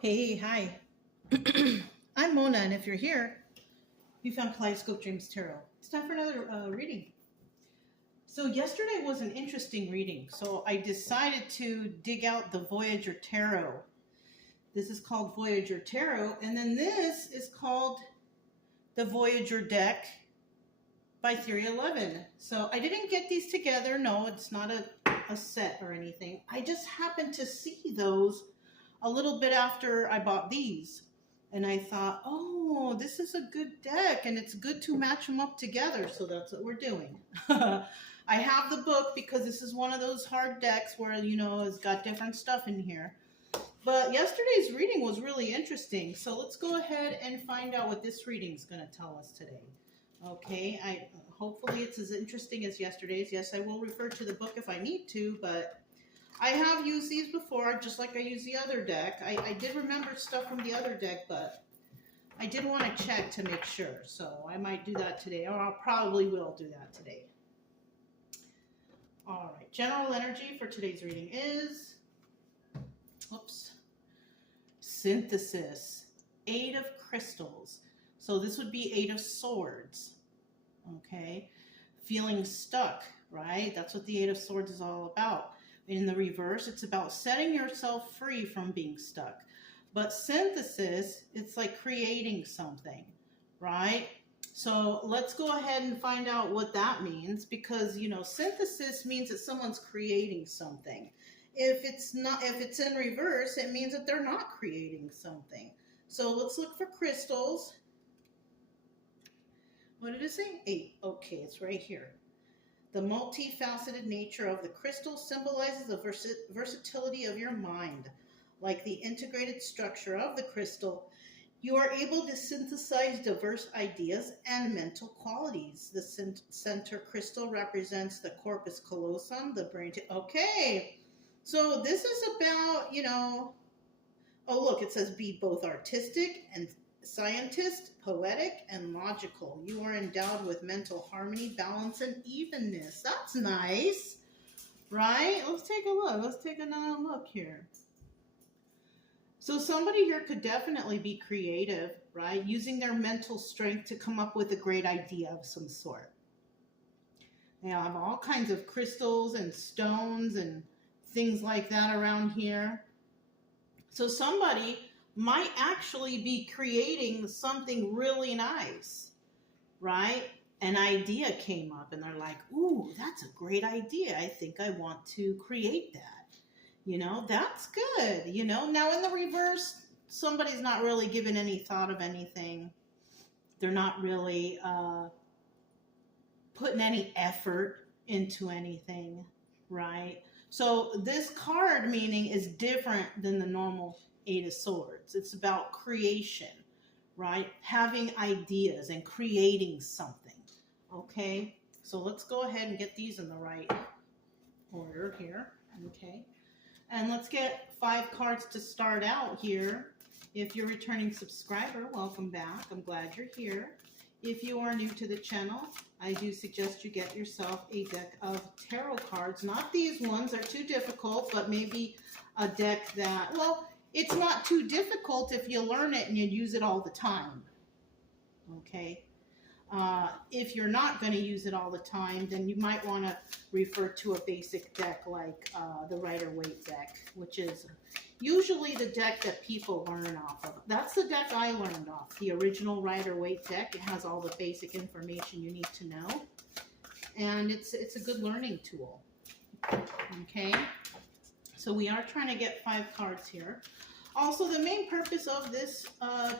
Hey, hi. I'm Mona, and if you're here, you found Kaleidoscope Dreams Tarot. It's time for another reading. So, yesterday was an interesting reading, so I decided to dig out the Voyager Tarot. This is called Voyager Tarot, and then this is called the Voyager deck by 311. So, I didn't get these together. No, it's not a set or anything. I just happened to see those a little bit after I bought these. And I thought, oh, this is a good deck and it's good to match them up together. So that's what we're doing. I have the book because this is one of those hard decks where, it's got different stuff in here. But yesterday's reading was really interesting. So let's go ahead and find out what this reading is going to tell us today. Okay, hopefully it's as interesting as yesterday's. Yes, I will refer to the book if I need to, but I have used these before, just like I used the other deck. I did remember stuff from the other deck, but I did want to check to make sure. So I might do that today, or I probably will do that today. All right, general energy for today's reading is, synthesis, 8 of crystals. So this would be 8 of swords, okay? Feeling stuck, right? That's what the 8 of swords is all about. In the reverse, it's about setting yourself free from being stuck. But synthesis, it's like creating something, right? So let's go ahead and find out what that means, because, synthesis means that someone's creating something. If it's in reverse, it means that they're not creating something. So let's look for crystals. What did it say? 8. Okay, it's right here. The multifaceted nature of the crystal symbolizes the versatility of your mind. Like the integrated structure of the crystal, you are able to synthesize diverse ideas and mental qualities. The center crystal represents the corpus callosum, the brain. Okay, so this is about, oh, look, it says be both artistic and scientist, poetic, and logical. You are endowed with mental harmony, balance, and evenness. That's nice, right? Let's take a look. Let's take another look here. So somebody here could definitely be creative, right? Using their mental strength to come up with a great idea of some sort. They have all kinds of crystals and stones and things like that around here. So somebody might actually be creating something really nice, right? An idea came up and they're like, ooh, that's a great idea. I think I want to create that. That's good. Now in the reverse, somebody's not really giving any thought of anything. They're not really putting any effort into anything, right? So this card meaning is different than the normal 8 of Swords. It's about creation, right? Having ideas and creating something, okay? So let's go ahead and get these in the right order here, okay? And let's get 5 cards to start out here. If you're a returning subscriber, welcome back. I'm glad you're here. If you are new to the channel, I do suggest you get yourself a deck of tarot cards. Not these ones, they're too difficult, but maybe a deck that, well, it's not too difficult if you learn it and you use it all the time, okay? If you're not going to use it all the time, then you might want to refer to a basic deck like the Rider-Waite deck, which is usually the deck that people learn off of. That's the deck I learned off, the original Rider-Waite deck. It has all the basic information you need to know, and it's a good learning tool, okay? So we are trying to get 5 cards here. Also, the main purpose of this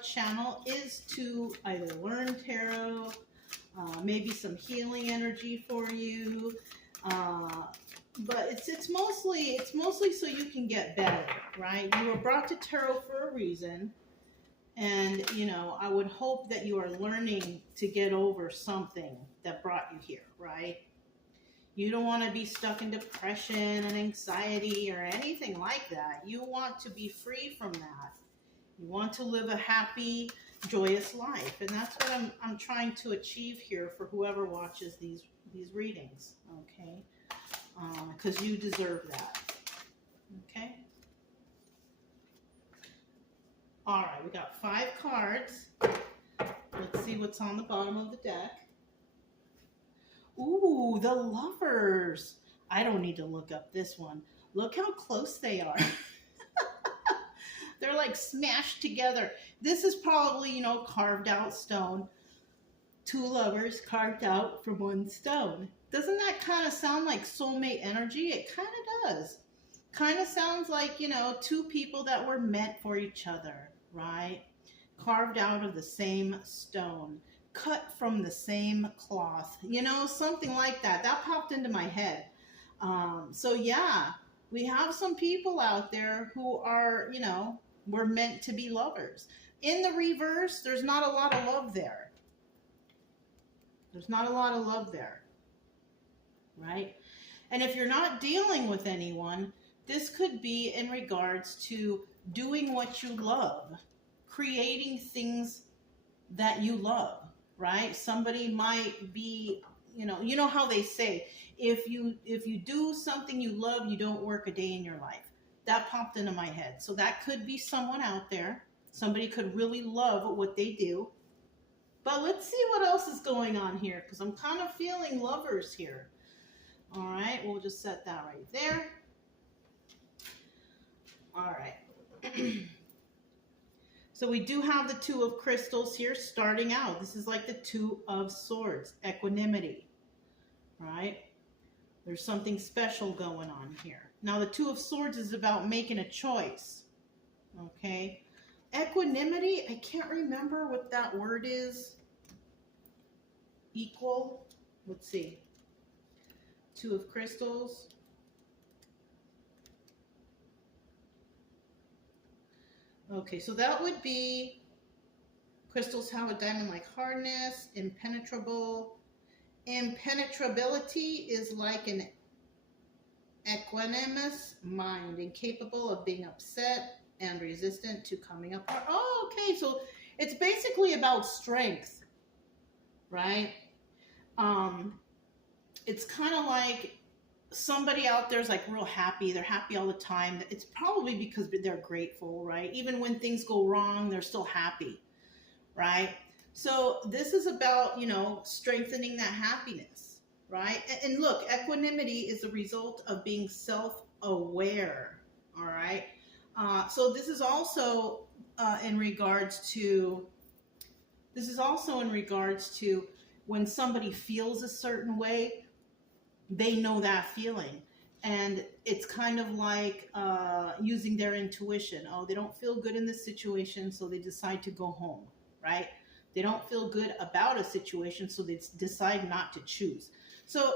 channel is to either learn tarot, maybe some healing energy for you, but it's mostly so you can get better, right? You were brought to tarot for a reason, and I would hope that you are learning to get over something that brought you here, right? You don't want to be stuck in depression and anxiety or anything like that. You want to be free from that. You want to live a happy, joyous life. And that's what I'm trying to achieve here for whoever watches these readings, okay? Because you deserve that, okay? All right, we got 5 cards. Let's see what's on the bottom of the deck. Ooh, the Lovers. I don't need to look up this one. Look how close they are. They're like smashed together. This is probably, you know, carved out stone. 2 lovers carved out from 1 stone. Doesn't that kind of sound like soulmate energy? It kind of does. Kind of sounds like, you know, 2 people that were meant for each other, right? Carved out of the same stone, cut from the same cloth, you know, something like that. That popped into my head. So yeah, we have some people out there who are, you know, were meant to be lovers. In the reverse, there's not a lot of love there. There's not a lot of love there, right? And if you're not dealing with anyone, this could be in regards to doing what you love, creating things that you love, right? Somebody might be, you know how they say, if you do something you love, you don't work a day in your life. That popped into my head. So that could be someone out there. Somebody could really love what they do. But let's see what else is going on here, because I'm kind of feeling lovers here. All right, we'll just set that right there. All right. So we do have the 2 of crystals here starting out. This is like the 2 of swords, equanimity, right? There's something special going on here. Now the 2 of swords is about making a choice, okay? Equanimity, I can't remember what that word is. Equal, let's see. 2 of crystals. Okay, so that would be, crystals have a diamond-like hardness, impenetrable. Impenetrability is like an equanimous mind, incapable of being upset and resistant to coming apart. Oh, okay, so it's basically about strength, right? It's kind of like somebody out there is like real happy. They're happy all the time. It's probably because they're grateful, right? Even when things go wrong, they're still happy, right? So this is about, you know, strengthening that happiness, right? And look, equanimity is a result of being self-aware, all right? So this is also in regards to when somebody feels a certain way, they know that feeling. And it's kind of like using their intuition. Oh, they don't feel good in this situation, so they decide to go home, right? They don't feel good about a situation, so they decide not to choose. So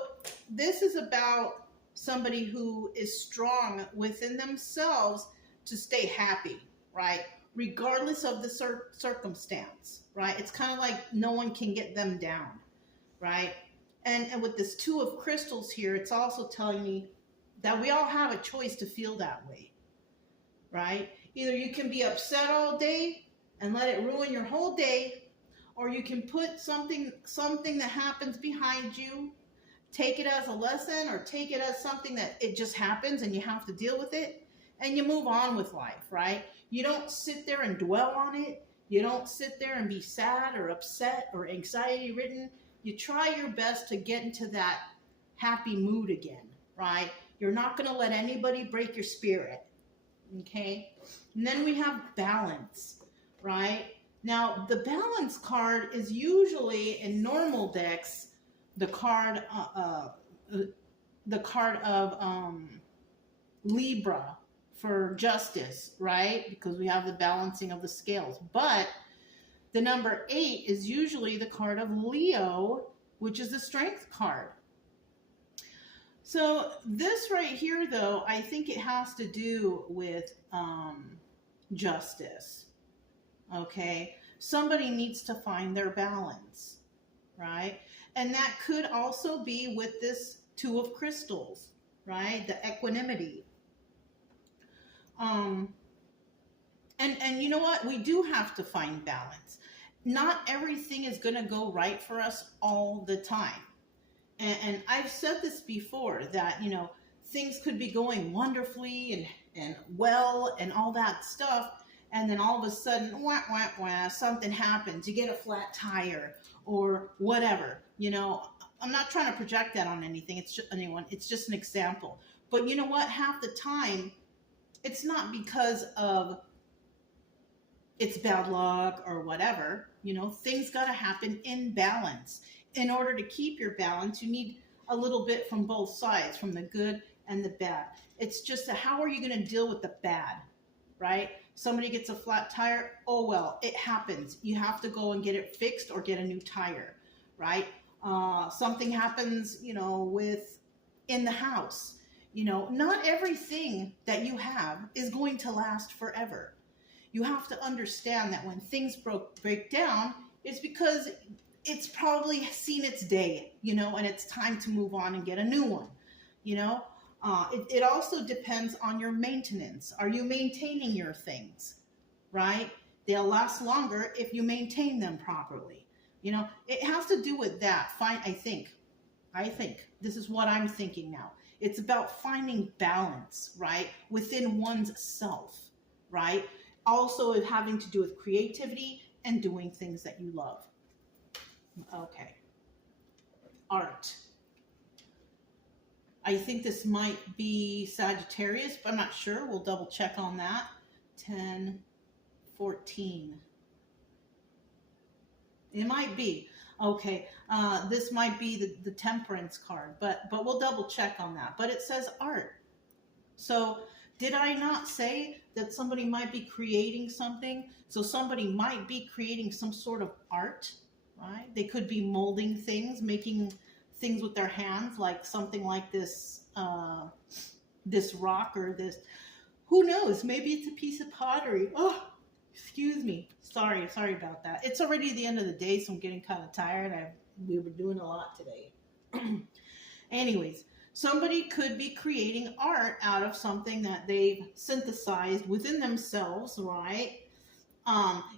this is about somebody who is strong within themselves to stay happy, right? Regardless of the circumstance, right? It's kind of like no one can get them down, right? And with this 2 of crystals here, it's also telling me that we all have a choice to feel that way, right? Either you can be upset all day and let it ruin your whole day, or you can put something that happens behind you, take it as a lesson, or take it as something that it just happens and you have to deal with it, and you move on with life, right? You don't sit there and dwell on it. You don't sit there and be sad or upset or anxiety-ridden. You try your best to get into that happy mood again, right? You're not going to let anybody break your spirit, okay? And then we have balance, right? Now, the balance card is usually in normal decks the card of Libra for justice, right? Because we have the balancing of the scales. But the number 8 is usually the card of Leo, which is the strength card. So this right here, though, I think it has to do with justice, okay? Somebody needs to find their balance, right? And that could also be with this 2 of crystals, right? The equanimity. And you know what? We do have to find balance. Not everything is going to go right for us all the time. And I've said this before, that, you know, things could be going wonderfully and well and all that stuff. and then all of a sudden, wah, wah, wah, something happens. You get a flat tire or whatever. I'm not trying to project that on anything. It's just anyone. It's just an example. But you know what? Half the time, it's not because of it's bad luck or whatever. Things got to happen in balance. In order to keep your balance, you need a little bit from both sides, from the good and the bad. It's just how are you going to deal with the bad, right? Somebody gets a flat tire. Oh, well, it happens. You have to go and get it fixed or get a new tire, right? Something happens, in the house. Not everything that you have is going to last forever. You have to understand that when things break down, it's because it's probably seen its day, and it's time to move on and get a new one, It also depends on your maintenance. Are you maintaining your things, right? They'll last longer if you maintain them properly. It has to do with that. I think this is what I'm thinking now. It's about finding balance, right? Within one's self, right? Also having to do with creativity and doing things that you love. Okay. Art. I think this might be Sagittarius, but I'm not sure. We'll double check on that. 10, 14. It might be. Okay. This might be the Temperance card, but we'll double check on that. But it says art. So did I not say that somebody might be creating something? So somebody might be creating some sort of art, right? They could be molding things, making things with their hands, like something like this rock or this, who knows, maybe it's a piece of pottery. Oh, excuse me. Sorry about that. It's already the end of the day, so I'm getting kind of tired. We were doing a lot today. Anyways, somebody could be creating art out of something that they've synthesized within themselves, right?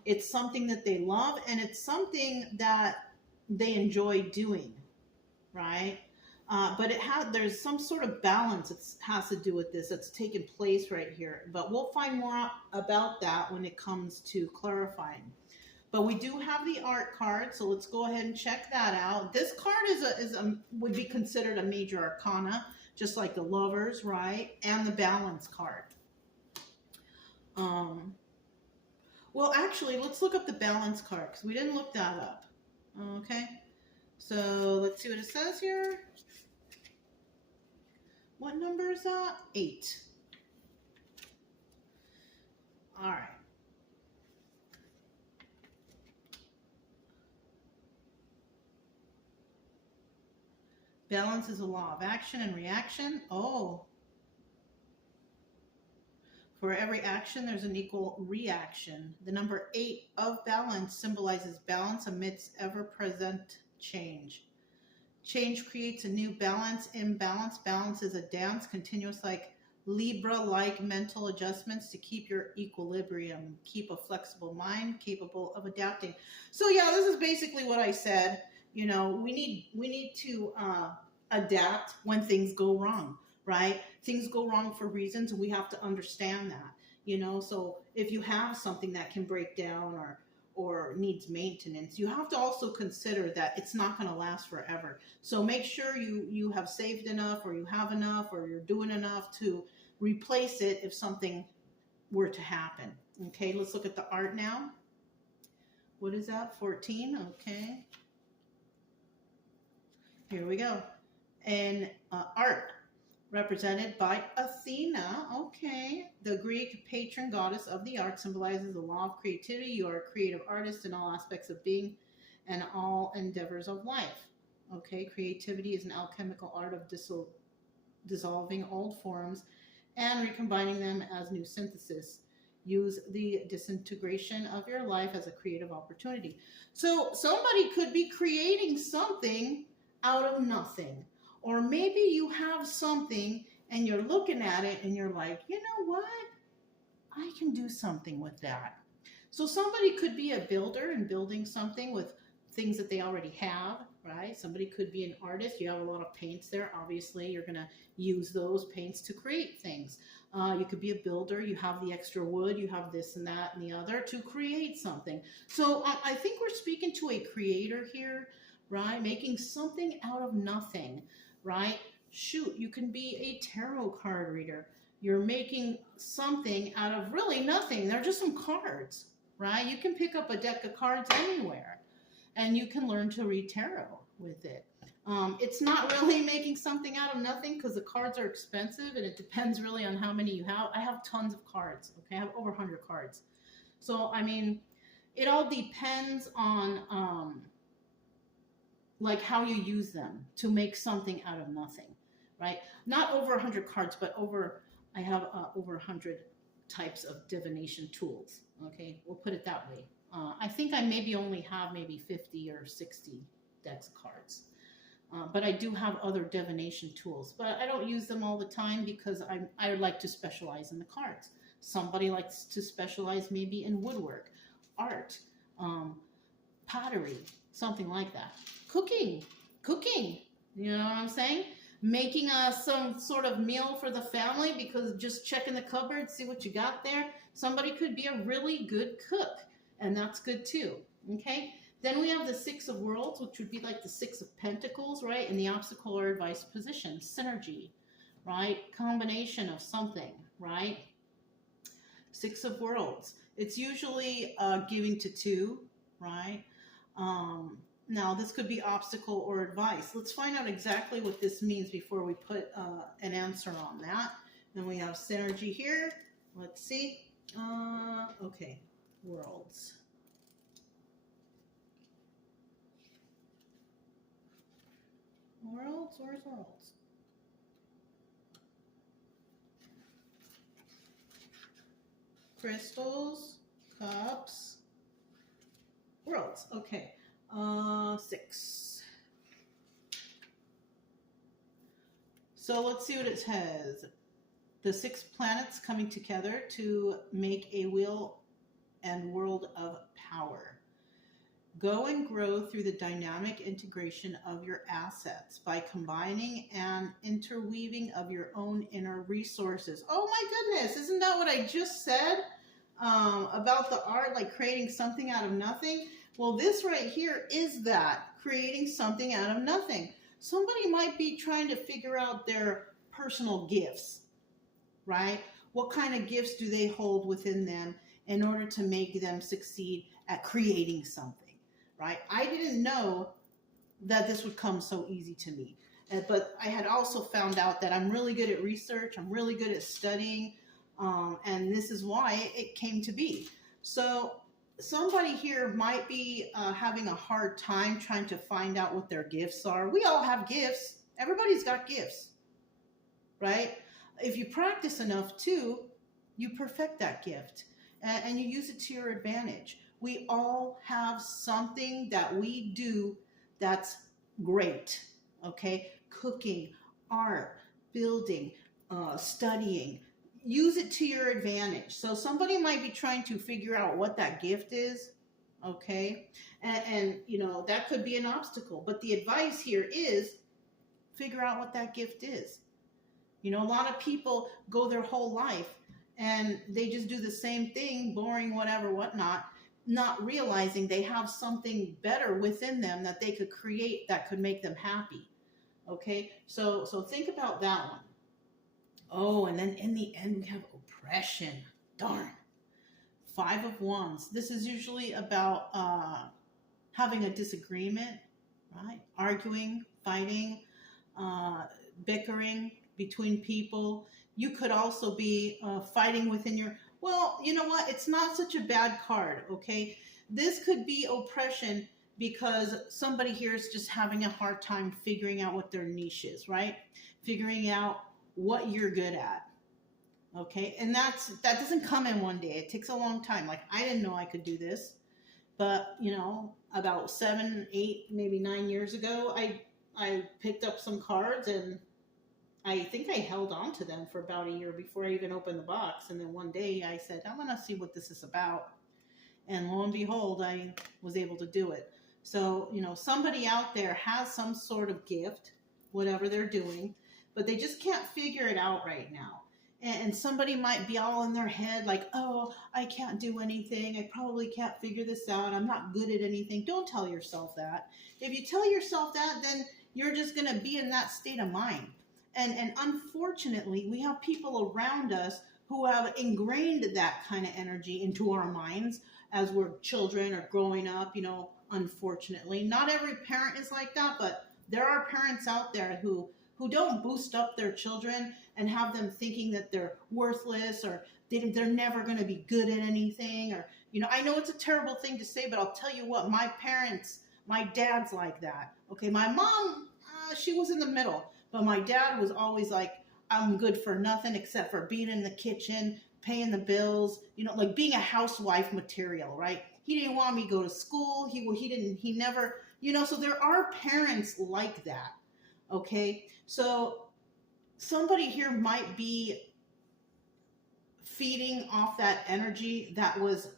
It's something that they love, and it's something that they enjoy doing, right? But there's some sort of balance that has to do with this that's taken place right here. But we'll find more about that when it comes to clarifying. But we do have the art card, so let's go ahead and check that out. This card would be considered a major arcana, just like the Lovers, right? And the Balance card. Well, actually, let's look up the Balance card, because we didn't look that up. Okay, so let's see what it says here. What number is that? 8. All right. Balance is a law of action and reaction. Oh. For every action, there's an equal reaction. The number 8 of balance symbolizes balance amidst ever-present change. Change creates a new balance, imbalance. Balance is a dance, continuous, like Libra-like mental adjustments to keep your equilibrium. Keep a flexible mind, capable of adapting. So yeah, this is basically what I said. We need to adapt when things go wrong, right? Things go wrong for reasons, and we have to understand that. So if you have something that can break down or needs maintenance, you have to also consider that it's not going to last forever. So make sure you have saved enough, or you have enough, or you're doing enough to replace it if something were to happen. Okay, let's look at the art now. What is that? 14. Okay. Here we go. And art, represented by Athena. Okay. The Greek patron goddess of the art, symbolizes the law of creativity. You are a creative artist in all aspects of being and all endeavors of life. Okay. Creativity is an alchemical art of dissolving old forms and recombining them as new synthesis. Use the disintegration of your life as a creative opportunity. So somebody could be creating something out of nothing. Or maybe you have something and you're looking at it and you're like, you know what? I can do something with that. So somebody could be a builder and building something with things that they already have, right? Somebody could be an artist. You have a lot of paints there. Obviously, you're going to use those paints to create things. You could be a builder. You have the extra wood. You have this and that and the other to create something. So I think we're speaking to a creator here, right? Making something out of nothing, right? Shoot, you can be a tarot card reader. You're making something out of really nothing. They're just some cards, right? You can pick up a deck of cards anywhere and you can learn to read tarot with it. It's not really making something out of nothing because the cards are expensive and it depends really on how many you have. I have tons of cards, okay? I have over 100 cards. So, I mean, it all depends on like how you use them to make something out of nothing, right? Not over 100 cards, but I have over 100 types of divination tools, okay? We'll put it that way. I think I maybe only have maybe 50 or 60 decks of cards. But I do have other divination tools. But I don't use them all the time because I like to specialize in the cards. Somebody likes to specialize maybe in woodwork, art, pottery, something like that. Cooking, you know what I'm saying? Making some sort of meal for the family because just checking the cupboard, see what you got there. Somebody could be a really good cook, and that's good too, okay? Then we have the Six of Worlds, which would be like the Six of Pentacles, right? In the obstacle or advice position, synergy, right? Combination of something, right? Six of Worlds. It's usually giving to two, right? Now, this could be obstacle or advice. Let's find out exactly what this means before we put an answer on that. And we have synergy here. Let's see. Okay, worlds. Worlds, where's worlds? Crystals, cups, worlds. Okay. 6. So let's see what it says. The 6 planets coming together to make a wheel and world of power. Go and grow through the dynamic integration of your assets by combining and interweaving of your own inner resources. Oh my goodness, isn't that what I just said about the art, like creating something out of nothing? Well, this right here is that, creating something out of nothing. Somebody might be trying to figure out their personal gifts, right? What kind of gifts do they hold within them in order to make them succeed at creating something, right? I didn't know that this would come so easy to me. But I had also found out that I'm really good at research. I'm really good at studying. And this is why it came to be. So somebody here might be having a hard time trying to find out what their gifts are. We all have gifts. Everybody's got gifts, right? If you practice enough too, you perfect that gift and you use it to your advantage. We all have something that we do that's great, okay? Cooking, art, building, studying. Use it to your advantage. So somebody might be trying to figure out what that gift is, okay? And you know, that could be an obstacle. But the advice here is figure out what that gift is. You know, a lot of people go their whole life and they just do the same thing, boring, whatever, whatnot, not realizing they have something better within them that they could create that could make them happy, okay? So think about that one. Oh, and then in the end, we have oppression. Darn. 5 of Wands. This is usually about having a disagreement, right? Arguing, fighting, bickering between people. You could also be fighting within your... Well, you know what? It's not such a bad card, okay? This could be oppression because somebody here is just having a hard time figuring out what their niche is, right? Figuring out what you're good at, okay? And that doesn't come in one day. It takes a long time. Like, I didn't know I could do this, but you know, about 7, 8, maybe 9 years ago, I picked up some cards and I think I held on to them for about a year before I even opened the box. And then one day I said, I'm gonna see what this is about. And lo and behold, I was able to do it. So, somebody out there has some sort of gift, whatever they're doing, but they just can't figure it out right now. And somebody might be all in their head like, oh, I can't do anything. I probably can't figure this out. I'm not good at anything. Don't tell yourself that. If you tell yourself that, then you're just going to be in that state of mind. And unfortunately, we have people around us who have ingrained that kind of energy into our minds as we're children or growing up, unfortunately. Not every parent is like that, but there are parents out there who don't boost up their children and have them thinking that they're worthless or they're never going to be good at anything. Or, I know it's a terrible thing to say, but I'll tell you what, my dad's like that. Okay, my mom, she was in the middle, but my dad was always like, I'm good for nothing except for being in the kitchen, paying the bills, like being a housewife material, right? He didn't want me to go to school. He never, so there are parents like that. Okay, so somebody here might be feeding off that energy that was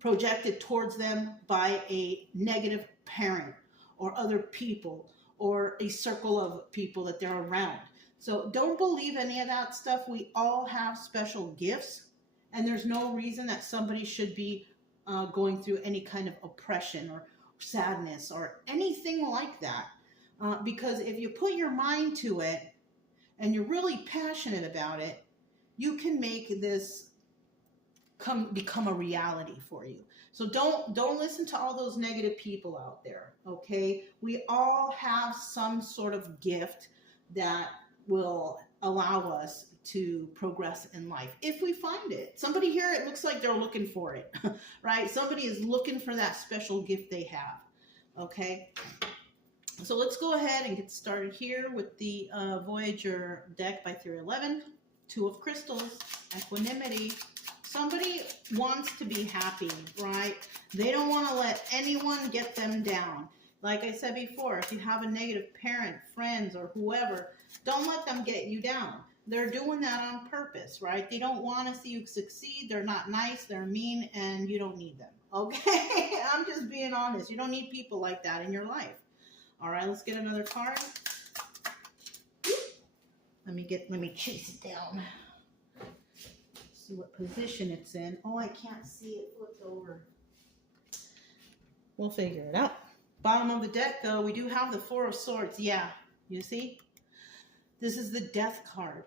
projected towards them by a negative parent or other people or a circle of people that they're around. So don't believe any of that stuff. We all have special gifts, and there's no reason that somebody should be going through any kind of oppression or sadness or anything like that. Because if you put your mind to it and you're really passionate about it, you can make this become a reality for you. So don't listen to all those negative people out there, okay? We all have some sort of gift that will allow us to progress in life if we find it. Somebody here, it looks like they're looking for it, right? Somebody is looking for that special gift they have, okay? So let's go ahead and get started here with the Voyager deck by 311. Two of Crystals, Equanimity. Somebody wants to be happy, right? They don't want to let anyone get them down. Like I said before, if you have a negative parent, friends, or whoever, don't let them get you down. They're doing that on purpose, right? They don't want to see you succeed. They're not nice. They're mean, and you don't need them, okay? I'm just being honest. You don't need people like that in your life. All right, let's get another card. Let me chase it down. See what position it's in. Oh, I can't see it flipped over. We'll figure it out. Bottom of the deck, though, we do have the Four of Swords. Yeah, you see? This is the Death card.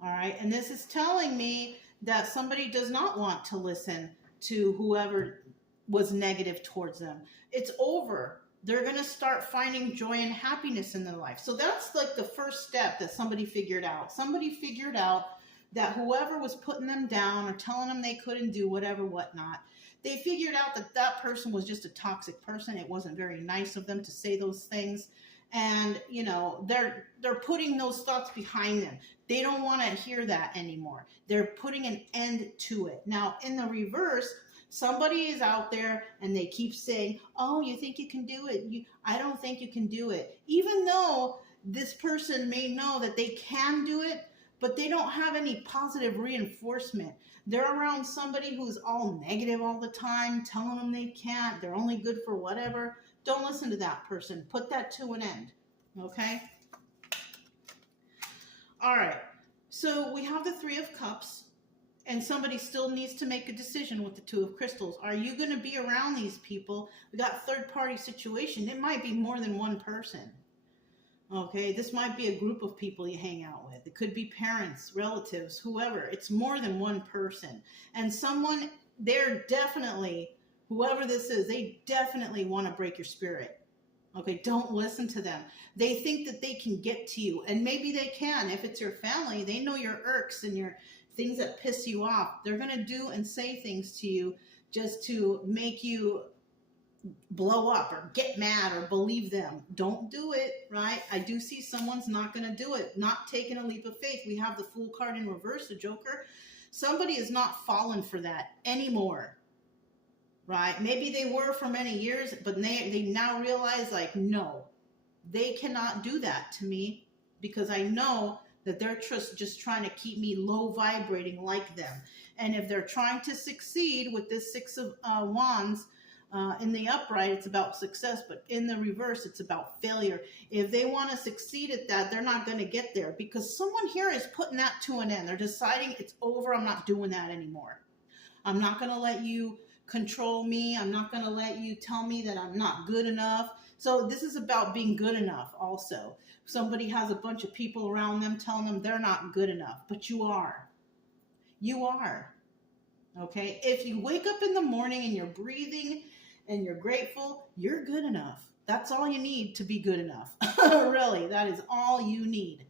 All right, and this is telling me that somebody does not want to listen to whoever was negative towards them. It's over. They're going to start finding joy and happiness in their life. So that's like the first step that somebody figured out. Somebody figured out that whoever was putting them down or telling them they couldn't do whatever, whatnot, they figured out that that person was just a toxic person. It wasn't very nice of them to say those things. And, they're putting those thoughts behind them. They don't want to hear that anymore. They're putting an end to it. Now, in the reverse, somebody is out there and they keep saying, oh, you think you can do it? I don't think you can do it. Even though this person may know that they can do it, but they don't have any positive reinforcement. They're around somebody who's all negative all the time, telling them they can't, they're only good for whatever. Don't listen to that person. Put that to an end, okay? All right, so we have the Three of Cups, and somebody still needs to make a decision with the Two of Crystals. Are you going to be around these people? We got third-party situation. It might be more than one person. Okay, this might be a group of people you hang out with. It could be parents, relatives, whoever. It's more than one person. And someone, whoever this is, they definitely want to break your spirit. Okay, don't listen to them. They think that they can get to you, and maybe they can. If it's your family, they know your irks and your things that piss you off. They're going to do and say things to you just to make you blow up or get mad or believe them. Don't do it, right? I do see someone's not going to do it, not taking a leap of faith. We have the Fool card in reverse, the Joker. Somebody is not falling for that anymore, right? Maybe they were for many years, but they now realize, like, no, they cannot do that to me because I know that they're just trying to keep me low vibrating like them. And if they're trying to succeed with this Six of Wands, In the upright, it's about success, but in the reverse, it's about failure. If they want to succeed at that, they're not going to get there because someone here is putting that to an end. They're deciding it's over. I'm not doing that anymore. I'm not going to let you control me. I'm not going to let you tell me that I'm not good enough. So this is about being good enough also. Somebody has a bunch of people around them telling them they're not good enough, but you are. You are. Okay? If you wake up in the morning and you're breathing and you're grateful, you're good enough. That's all you need to be good enough. Really, that is all you need.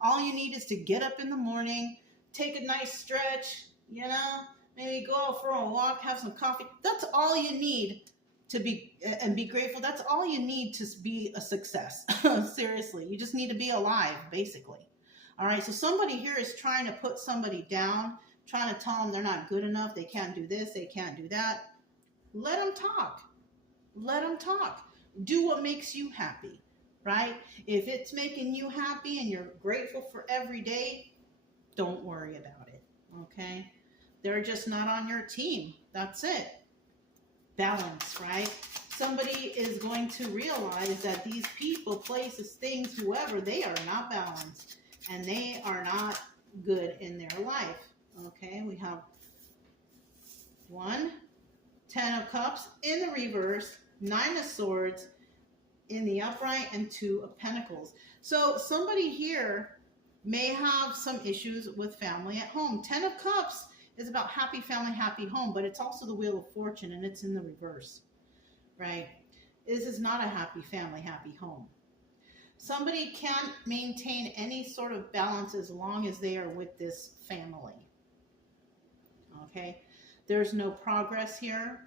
All you need is to get up in the morning, take a nice stretch, maybe go out for a walk, have some coffee. That's all you need to be, and be grateful. That's all you need to be a success. Seriously, you just need to be alive, basically. All right, so somebody here is trying to put somebody down, trying to tell them they're not good enough, they can't do this, they can't do that. Let them talk. Let them talk. Do what makes you happy, right? If it's making you happy and you're grateful for every day, don't worry about it, okay? They're just not on your team. That's it. Balance, right? Somebody is going to realize that these people, places, things, whoever, they are not balanced and they are not good in their life, okay? We have 1, 10 of Cups in the reverse, 9 of Swords in the upright, and 2 of Pentacles. So somebody here may have some issues with family at home. 10 of Cups is about happy family, happy home, but it's also the Wheel of Fortune, and it's in the reverse, right? This is not a happy family, happy home. Somebody can't maintain any sort of balance as long as they are with this family, okay? There's no progress here.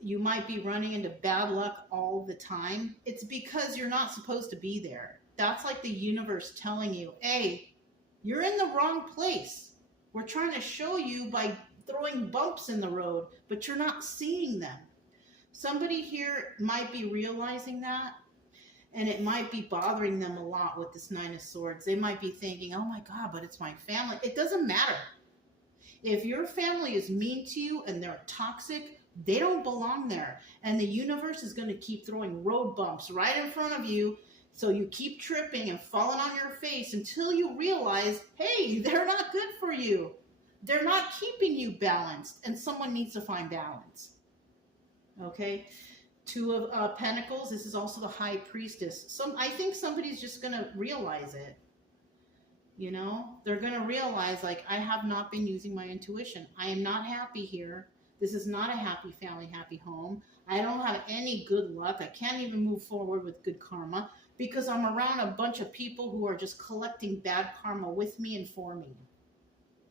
You might be running into bad luck all the time. It's because you're not supposed to be there. That's like the universe telling you, hey, you're in the wrong place. We're trying to show you by throwing bumps in the road, but you're not seeing them. Somebody here might be realizing that, and it might be bothering them a lot with this 9 of Swords. They might be thinking, oh my God, but it's my family. It doesn't matter. If your family is mean to you and they're toxic, they don't belong there. And the universe is going to keep throwing road bumps right in front of you. So you keep tripping and falling on your face until you realize, hey, they're not good for you. They're not keeping you balanced. And someone needs to find balance. Okay? 2 of Pentacles. This is also the High Priestess. I think somebody's just going to realize it. They're going to realize, like, I have not been using my intuition. I am not happy here. This is not a happy family, happy home. I don't have any good luck. I can't even move forward with good karma because I'm around a bunch of people who are just collecting bad karma with me and for me.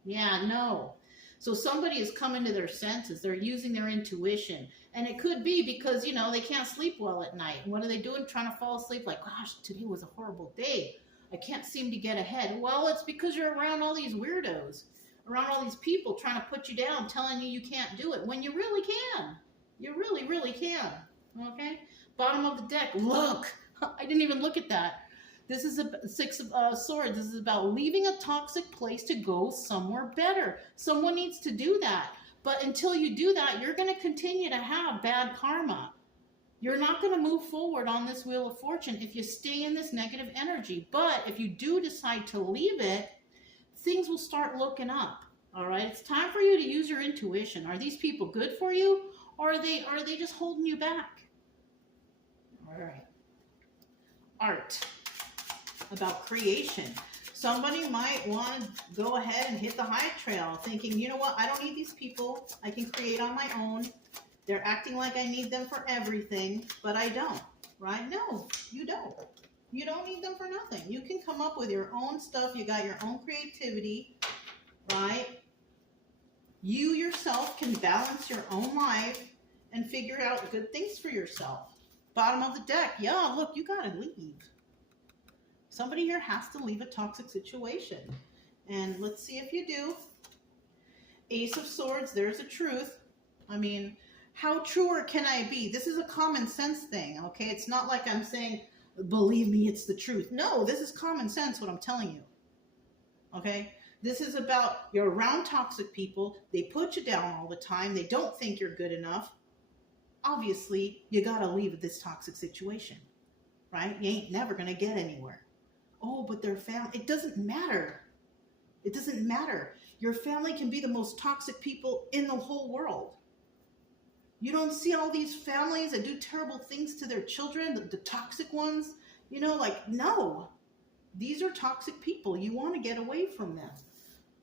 Yeah, no. So somebody is coming to their senses. They're using their intuition. And it could be because, they can't sleep well at night. And what are they doing? Trying to fall asleep like, gosh, today was a horrible day. I can't seem to get ahead. Well, it's because you're around all these weirdos, around all these people trying to put you down, telling you can't do it when you really can. You really, really can. Okay? Bottom of the deck. Look. I didn't even look at that. This is a 6 of Swords. This is about leaving a toxic place to go somewhere better. Someone needs to do that. But until you do that, you're going to continue to have bad karma. You're not going to move forward on this Wheel of Fortune if you stay in this negative energy. But if you do decide to leave it, things will start looking up. All right? It's time for you to use your intuition. Are these people good for you, or are they just holding you back? All right. Art. About creation. Somebody might want to go ahead and hit the high trail thinking, you know what? I don't need these people. I can create on my own. They're acting like I need them for everything, but I don't, right? No, you don't. You don't need them for nothing. You can come up with your own stuff. You got your own creativity, right? You yourself can balance your own life and figure out good things for yourself. Bottom of the deck. Yeah, look, you got to leave. Somebody here has to leave a toxic situation. And let's see if you do. Ace of Swords, there's a truth. I mean, how truer can I be? This is a common sense thing, okay? It's not like I'm saying, believe me, it's the truth. No, this is common sense, what I'm telling you, okay? This is about you're around toxic people. They put you down all the time. They don't think you're good enough. obviously you got to leave this toxic situation, right? You ain't never going to get anywhere. Oh, but their family, it doesn't matter. It doesn't matter. Your family can be the most toxic people in the whole world. You don't see all these families that do terrible things to their children, the toxic ones, like, no, these are toxic people. You want to get away from them.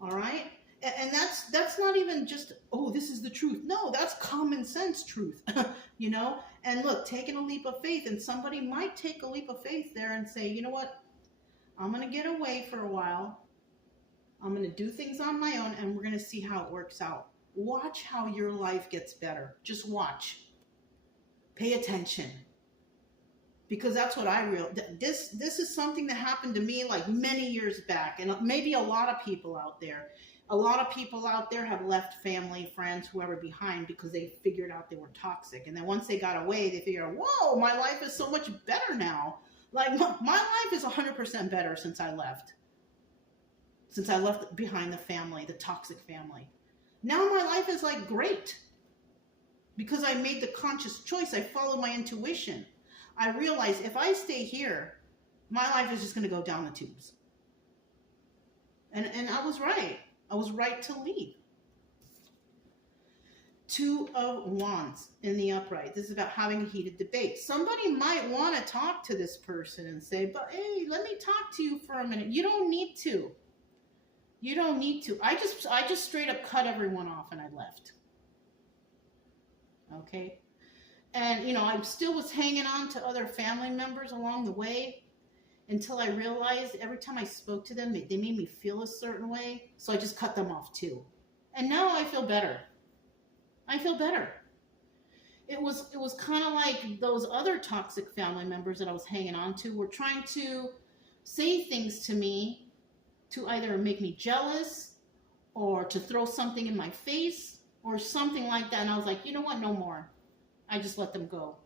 All right. And that's not even just, oh, this is the truth. No, that's common sense truth, and look, taking a leap of faith, and somebody might take a leap of faith there and say, you know what, I'm going to get away for a while. I'm going to do things on my own, and we're going to see how it works out. Watch how your life gets better. Just watch. Pay attention. Because that's what I realized. This is something that happened to me like many years back, and maybe a lot of people out there. A lot of people out there have left family, friends, whoever behind because they figured out they were toxic. And then once they got away, they figured, whoa, my life is so much better now. Like, my life is 100% better since I left. Since I left behind the family, the toxic family. Now my life is like great. Because I made the conscious choice. I followed my intuition. I realized if I stay here, my life is just going to go down the tubes. And I was right. I was right to leave. Two of Wands in the upright. This is about having a heated debate. Somebody might want to talk to this person and say, but hey, let me talk to you for a minute. You don't need to. You don't need to. I just straight up cut everyone off and I left. Okay? And, I still was hanging on to other family members along the way until I realized every time I spoke to them, they made me feel a certain way. So I just cut them off too. And now I feel better. I feel better. It was kind of like those other toxic family members that I was hanging on to were trying to say things to me to either make me jealous or to throw something in my face or something like that. And I was like, you know what? No more. I just let them go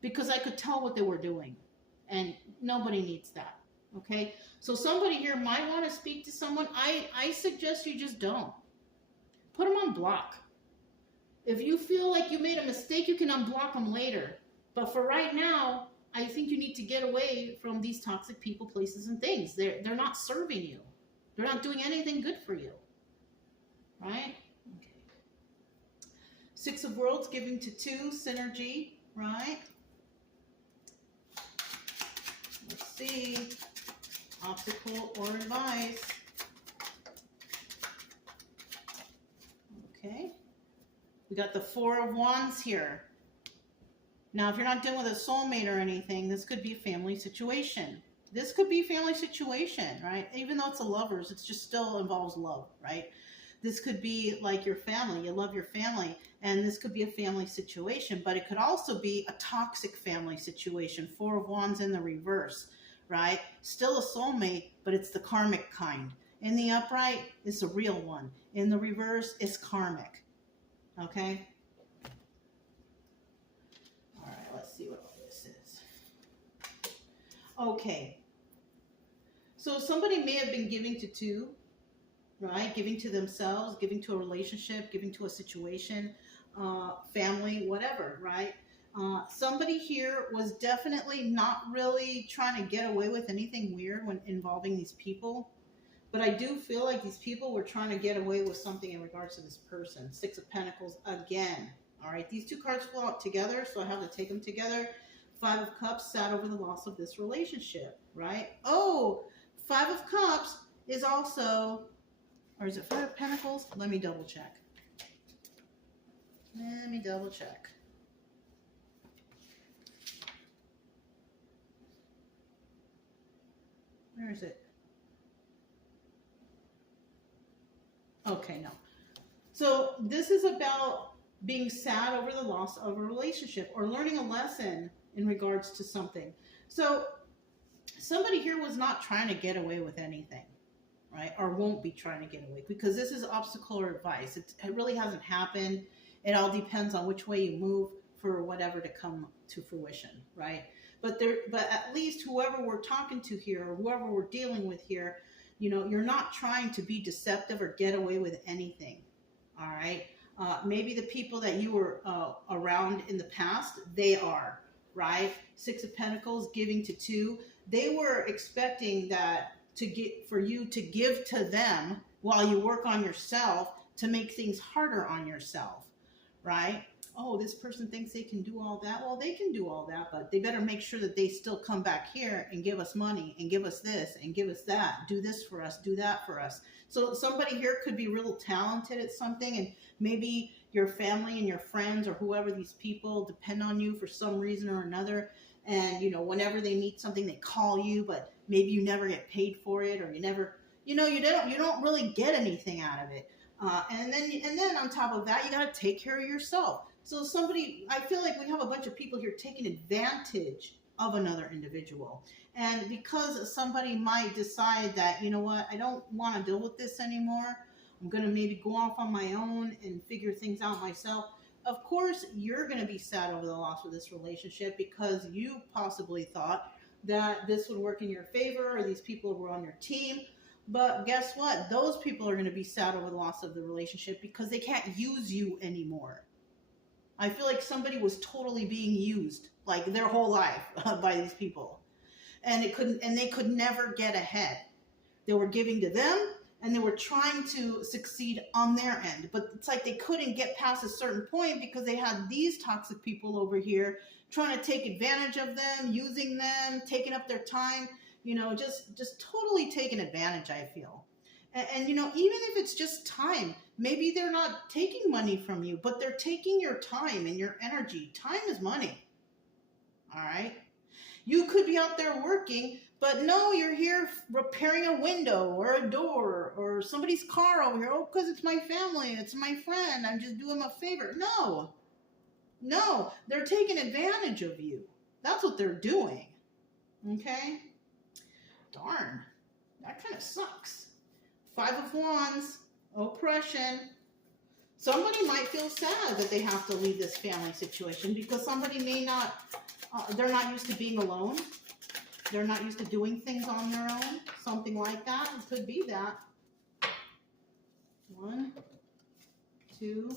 because I could tell what they were doing. And nobody needs that, okay? So somebody here might want to speak to someone. I suggest you just don't. Put them on block. If you feel like you made a mistake, you can unblock them later. But for right now, I think you need to get away from these toxic people, places, and things. They're not serving you. They're not doing anything good for you, right? Okay. Six of Worlds, giving to two, synergy, right? Let's see, obstacle or advice. Okay, we got the Four of Wands here. Now, if you're not dealing with a soulmate or anything, this could be a family situation. This could be a family situation, right? Even though it's a lovers, it just still involves love, right? This could be like your family. You love your family, and this could be a family situation, but it could also be a toxic family situation. Four of Wands in the reverse, right? Still a soulmate, but it's the karmic kind. In the upright, it's a real one. In the reverse, it's karmic. Okay? All right, let's see what all this is. Okay. So somebody may have been giving to two, right? Giving to themselves, giving to a relationship, giving to a situation, family, whatever, right? Somebody here was definitely not really trying to get away with anything weird when involving these people. But I do feel like these people were trying to get away with something in regards to this person. Six of Pentacles again. All right, these two cards fall out together, so I have to take them together. Five of Cups, sad over the loss of this relationship, right? Oh, Five of Cups is also, or is it Five of Pentacles? Let me double check. Let me double check. Where is it? Okay, no. So this is about being sad over the loss of a relationship or learning a lesson in regards to something. So somebody here was not trying to get away with anything, right? Or won't be trying to get away, because this is obstacle or advice. It really hasn't happened. It all depends on which way you move for whatever to come to fruition, right? But at least whoever we're talking to here or whoever we're dealing with here, you know, you're not trying to be deceptive or get away with anything, all right? Maybe the people that you were around in the past, they are, right? Six of Pentacles giving to two. They were expecting that to get for you to give to them while you work on yourself to make things harder on yourself, right? Oh, this person thinks they can do all that. Well, they can do all that, but they better make sure that they still come back here and give us money and give us this and give us that. Do this for us, do that for us. So somebody here could be real talented at something, and maybe your family and your friends or whoever, these people depend on you for some reason or another. And, you know, whenever they need something, they call you, but maybe you never get paid for it, or you never, you know, you don't really get anything out of it. And then on top of that, you got to take care of yourself. So I feel like we have a bunch of people here taking advantage of another individual. And because somebody might decide that, you know what, I don't want to deal with this anymore, I'm going to maybe go off on my own and figure things out myself. Of course, you're going to be sad over the loss of this relationship because you possibly thought that this would work in your favor or these people were on your team. But guess what? Those people are going to be sad over the loss of the relationship because they can't use you anymore. I feel like somebody was totally being used, like their whole life, by these people, and they could never get ahead. They were giving to them, and they were trying to succeed on their end, but it's like they couldn't get past a certain point because they had these toxic people over here trying to take advantage of them, using them, taking up their time. You know, just totally taking advantage, I feel. And, you know, even if it's just time, maybe they're not taking money from you, but they're taking your time and your energy. Time is money. All right. You could be out there working, but no, you're here repairing a window or a door or somebody's car over here. Oh, because it's my family. It's my friend. I'm just doing them a favor. No, they're taking advantage of you. That's what they're doing. Okay. Darn, that kind of sucks. Five of Wands, oppression. Somebody might feel sad that they have to leave this family situation because somebody may not, they're not used to being alone. They're not used to doing things on their own. Something like that. It could be that. 1, 2,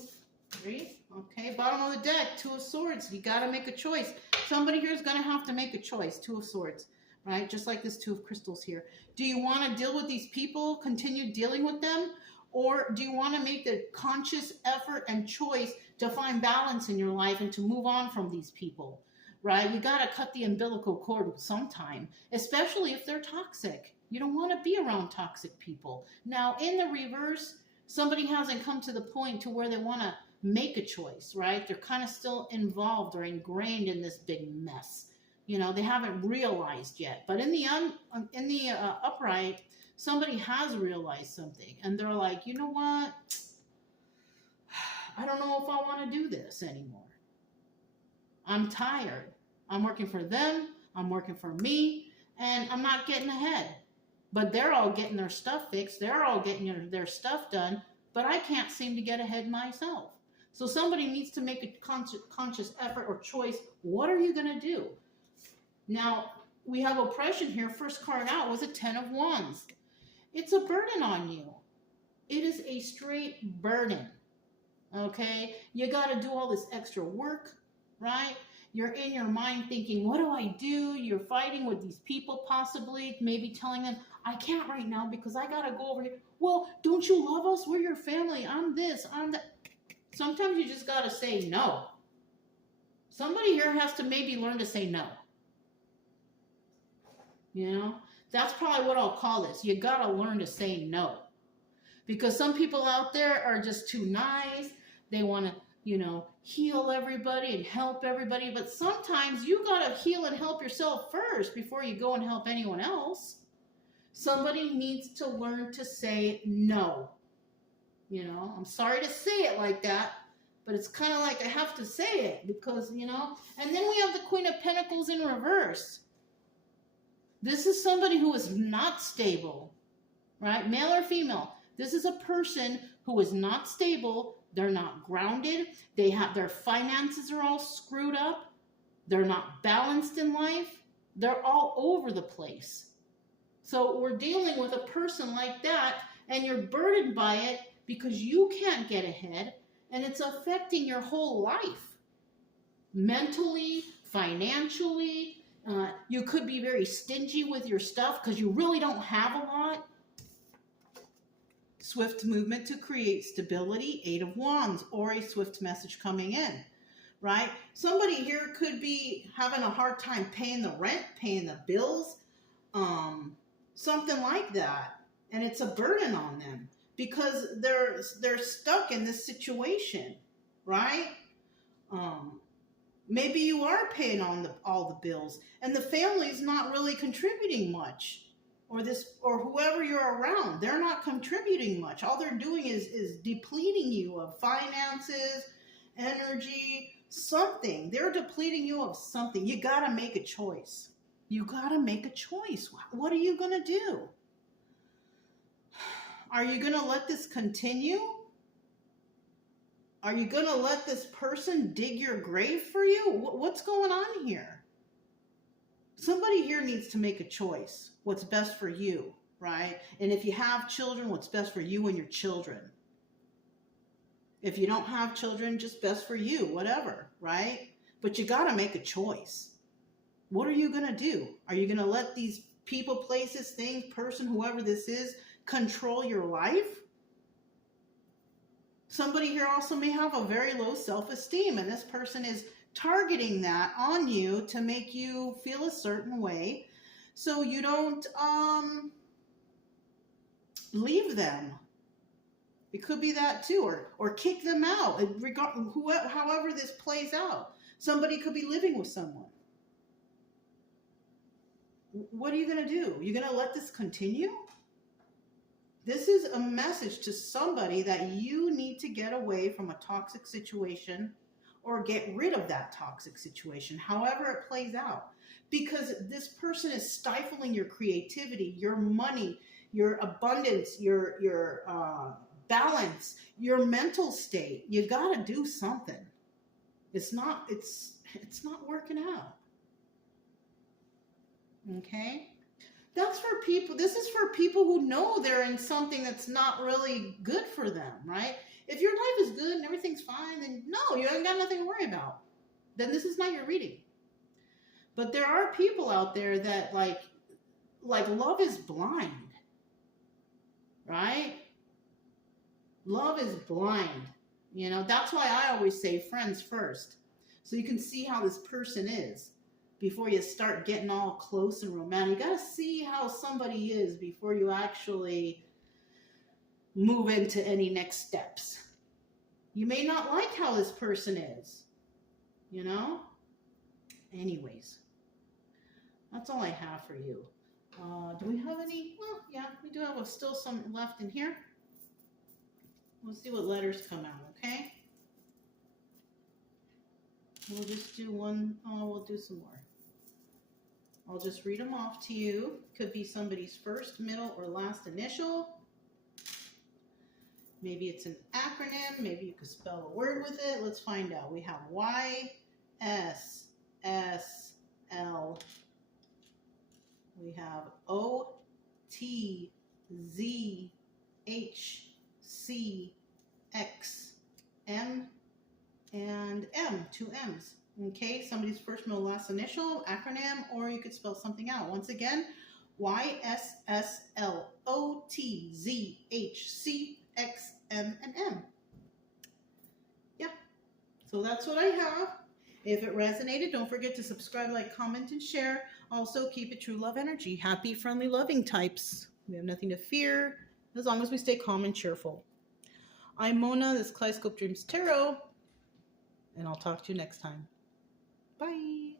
3. Okay, bottom of the deck, Two of Swords. You got to make a choice. Somebody here is going to have to make a choice. Two of Swords. Right? Just like this Two of Crystals here. Do you want to deal with these people, continue dealing with them? Or do you want to make the conscious effort and choice to find balance in your life and to move on from these people? Right? You got to cut the umbilical cord sometime, especially if they're toxic. You don't want to be around toxic people. Now, in the reverse, somebody hasn't come to the point to where they want to make a choice, right? They're kind of still involved or ingrained in this big mess. You know, they haven't realized yet. But in the upright, somebody has realized something. And they're like, you know what? I don't know if I want to do this anymore. I'm tired. I'm working for them. I'm working for me. And I'm not getting ahead. But they're all getting their stuff fixed. They're all getting their stuff done. But I can't seem to get ahead myself. So somebody needs to make a conscious effort or choice. What are you going to do? Now, we have oppression here. First card out was a 10 of Wands. It's a burden on you. It is a straight burden. Okay? You got to do all this extra work, right? You're in your mind thinking, what do I do? You're fighting with these people possibly, maybe telling them, I can't right now because I got to go over here. Well, don't you love us? We're your family. I'm this, I'm that. Sometimes you just got to say no. Somebody here has to maybe learn to say no. You know, that's probably what I'll call this. You got to learn to say no. Because some people out there are just too nice. They want to, you know, heal everybody and help everybody. But sometimes you got to heal and help yourself first before you go and help anyone else. Somebody needs to learn to say no. You know, I'm sorry to say it like that, but it's kind of like I have to say it because, you know. And then we have the Queen of Pentacles in reverse. This is somebody who is not stable, right? Male or female. This is a person who is not stable. They're not grounded. Their finances are all screwed up. They're not balanced in life. They're all over the place. So we're dealing with a person like that, and you're burdened by it because you can't get ahead, and it's affecting your whole life. Mentally, financially, you could be very stingy with your stuff because you really don't have a lot. Swift movement to create stability, 8 of Wands, or a swift message coming in, right? Somebody here could be having a hard time paying the rent, paying the bills, something like that. And it's a burden on them because they're stuck in this situation, right? Maybe you are paying on all the bills and the family's not really contributing much. Or whoever you're around, they're not contributing much. All they're doing is depleting you of finances, energy, something. They're depleting you of something. You got to make a choice. You got to make a choice. What are you going to do? Are you going to let this continue? Are you going to let this person dig your grave for you? What's going on here? Somebody here needs to make a choice. What's best for you, right? And if you have children, what's best for you and your children. If you don't have children, just best for you, whatever, right? But you got to make a choice. What are you going to do? Are you going to let these people, places, things, person, whoever this is, control your life? Somebody here also may have a very low self-esteem, and this person is targeting that on you to make you feel a certain way so you don't leave them. It could be that too, or kick them out, however this plays out. Somebody could be living with someone. What are you going to do? You're going to let this continue? This is a message to somebody that you need to get away from a toxic situation or get rid of that toxic situation, however it plays out. Because this person is stifling your creativity, your money, your abundance, your balance, your mental state. You got to do something. It's not working out. Okay? That's for people. This is for people who know they're in something that's not really good for them, right? If your life is good and everything's fine, then no, you haven't got nothing to worry about. Then this is not your reading. But there are people out there that like love is blind, right? Love is blind. You know, that's why I always say friends first. So you can see how this person is before you start getting all close and romantic. You got to see how somebody is before you actually move into any next steps. You may not like how this person is, you know? Anyways, that's all I have for you. Do we have any? Well, yeah, we do have still some left in here. We'll see what letters come out, okay? We'll just do one. Oh, we'll do some more. I'll just read them off to you. Could be somebody's first, middle, or last initial. Maybe it's an acronym. Maybe you could spell a word with it. Let's find out. We have YSSL. We have OTZHCXM and M, 2 M's. Okay, somebody's first, middle, last initial, acronym, or you could spell something out. Once again, YSSLOTZHCXM and M. Yeah, so that's what I have. If it resonated, don't forget to subscribe, like, comment, and share. Also, keep it true love energy. Happy, friendly, loving types. We have nothing to fear as long as we stay calm and cheerful. I'm Mona, this is Kaleidoscope Dreams Tarot, and I'll talk to you next time. Bye.